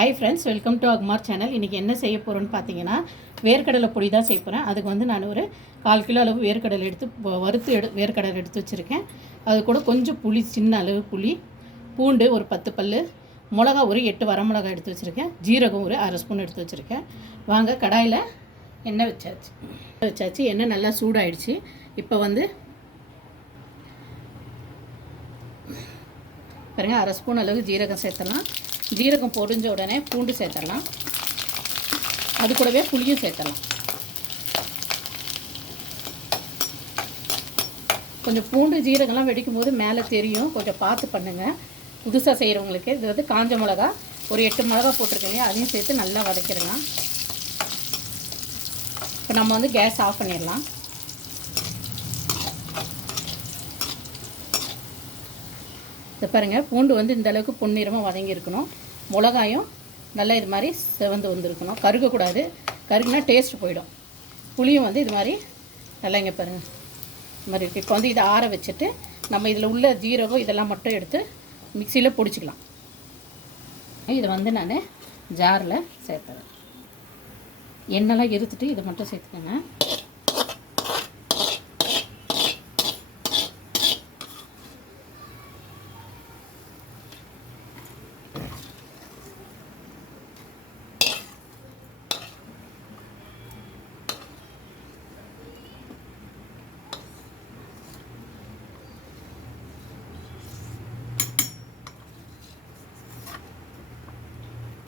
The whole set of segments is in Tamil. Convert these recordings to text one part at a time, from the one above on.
Hi friends, welcome to Agmark channel. இன்றைக்கி என்ன செய்ய போகிறோன்னு பார்த்தீங்கன்னா, வேர்க்கடலை பொடி தான் செய்ய போகிறேன். அதுக்கு வந்து நான் ஒரு 4 கிலோ அளவு வேர்க்கடலை எடுத்து வேர்க்கடலை எடுத்து வச்சுருக்கேன். அது கூட கொஞ்சம் புளி, சின்ன அளவு புளி, பூண்டு ஒரு 10 பல், மிளகா ஒரு 8 வரமிளகா எடுத்து வச்சுருக்கேன், ஜீரகம் ஒரு அரை ஸ்பூன் எடுத்து வச்சுருக்கேன். வாங்க, கடாயில் எண்ணெய் வச்சாச்சு. எண்ணெய் நல்லா சூடாயிடுச்சு. இப்போ வந்து பாருங்க, அரை ஸ்பூன் அளவு ஜீரகம் சேர்த்தலாம். ஜீரகம் பொரிஞ்ச உடனே பூண்டு சேர்த்துடலாம். அது கூடவே புளியும் சேர்த்துடலாம். கொஞ்சம் பூண்டு ஜீரகம்லாம் வெடிக்கும் போது மேலே தெரியும், கொஞ்சம் பார்த்து பண்ணுங்கள். புதுசாக செய்கிறவங்களுக்கு இது வந்து காஞ்ச மிளகா ஒரு 8 மிளகா போட்டிருக்கேங்க, அதையும் சேர்த்து நல்லா வதக்கிடலாம். இப்போ நம்ம வந்து கேஸ் ஆஃப் பண்ணிடலாம். இது பாருங்கள், பூண்டு வந்து இந்த அளவுக்கு பொன்னிறமாக வதங்கி இருக்கணும். மிளகாயும் நல்லா இது மாதிரி செவந்து வந்துருக்கணும், கருகக்கூடாது. கருகுனா டேஸ்ட் போயிடும். புளியும் வந்து இது மாதிரி நல்லா இங்கே பாருங்கள் இது மாதிரி இருக்குது. இப்போ வந்து இதை ஆற வச்சுட்டு நம்ம இதில் உள்ள ஜீரகம் இதெல்லாம் மட்டும் எடுத்து மிக்சியில் பொடிச்சிக்கலாம். இதை வந்து நான் ஜாரில் சேர்த்துறேன். எண்ணெய்லாம் இருத்துட்டு இதை மட்டும் சேர்த்துக்கோங்க.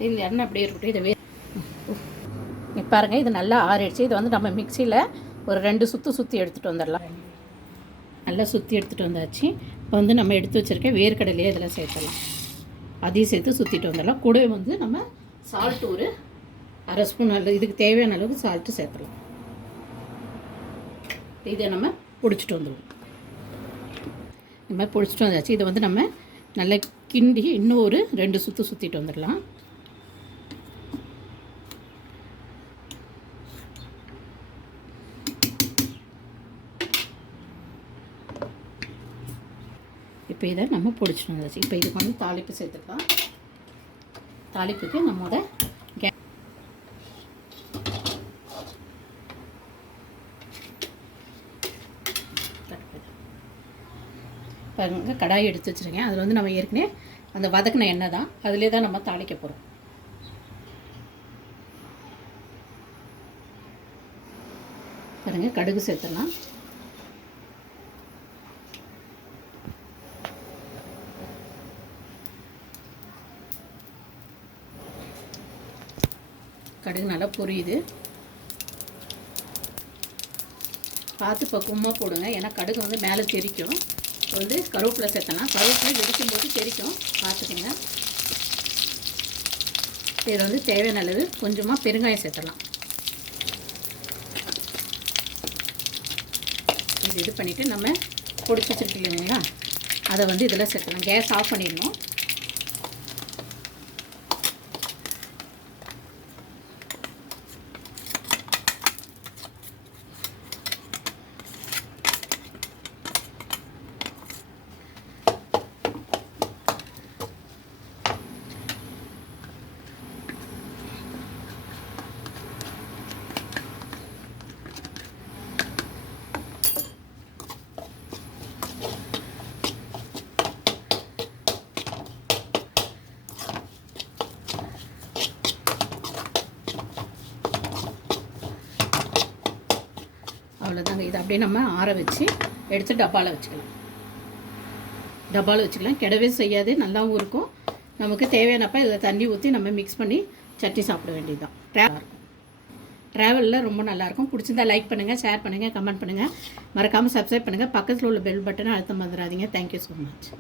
இந்த எண்ணெய் அப்படியே இருக்கட்டும். இதை பாருங்கள், இது நல்லா ஆறிடுச்சு. இது வந்து நம்ம மிக்சியில் ஒரு 2 சுற்றி எடுத்துகிட்டு வந்துடலாம். நல்லா சுற்றி எடுத்துகிட்டு வந்தாச்சு. இப்போ வந்து நம்ம எடுத்து வச்சுருக்க வேர்க்கடலையே இதில் சேர்த்துடலாம். அதையும் சேர்த்து சுற்றிட்டு வந்துடலாம். கூடவே வந்து நம்ம சால்ட்டு ஒரு அரை ஸ்பூன் அளவு, இதுக்கு தேவையான அளவுக்கு சால்ட்டு சேர்த்துடலாம். இதை நம்ம பிடிச்சிட்டு வந்துடுவோம். இந்த மாதிரி பிடிச்சிட்டு வந்தாச்சு. இதை வந்து நம்ம நல்லா கிண்டி இன்னும் ஒரு 2 சுற்றிட்டு வந்துடலாம். இப்போ இதை நம்ம பிடிச்சிட்டு வந்தாச்சு. இப்போ இதுக்கு வந்து தாளிப்பு சேர்த்துக்கலாம். தாளிப்புக்கு நம்மளோட பாருங்க, கடாய் எடுத்து வச்சுருக்கேன். அதில் வந்து நம்ம ஏற்கனவே அந்த வதக்கின எண்ணெய் தான், அதிலே தான் நம்ம தாளிக்க போகிறோம். பாருங்க, கடுகு சேர்த்துடலாம். கடுகு நல்லா பொரியுது. பார்த்து பக்குவமாக போடுங்க, ஏன்னா கடுகு வந்து மேலே தெரிக்கும். வந்து கருவேப்பிலை சேர்த்தலாம். கருவேப்பிலை வெடிக்கும்போது தெரிக்கும், பார்த்துக்கோங்க. இதில் வந்து தேவையான அளவு கொஞ்சமாக பெருங்காயம் சேர்த்தலாம். இது பண்ணிவிட்டு நம்ம பொடிச்சு வச்சுருக்கோம் இல்லைங்களா, அதை வந்து இதில் சேர்த்தலாம். கேஸ் ஆஃப் பண்ணிடணும். அவ்வளோதாங்க. இதை அப்படியே நம்ம ஆற வச்சு எடுத்து டப்பாவில் வச்சுக்கலாம். கிடவே செய்யாது, நல்லாவும் இருக்கும். நமக்கு தேவையானப்போ இதில் தண்ணி ஊற்றி நம்ம மிக்ஸ் பண்ணி சட்னி சாப்பிட வேண்டியது தான். ட்ராவலில் ரொம்ப நல்லாயிருக்கும். பிடிச்சிருந்தா லைக் பண்ணுங்கள், ஷேர் பண்ணுங்கள், கமெண்ட் பண்ணுங்கள். மறக்காமல் சப்ஸ்கிரைப் பண்ணுங்கள். பக்கத்தில் உள்ள பெல் பட்டனை அழுத்தம் வந்துடாதீங்க. Thank you so much.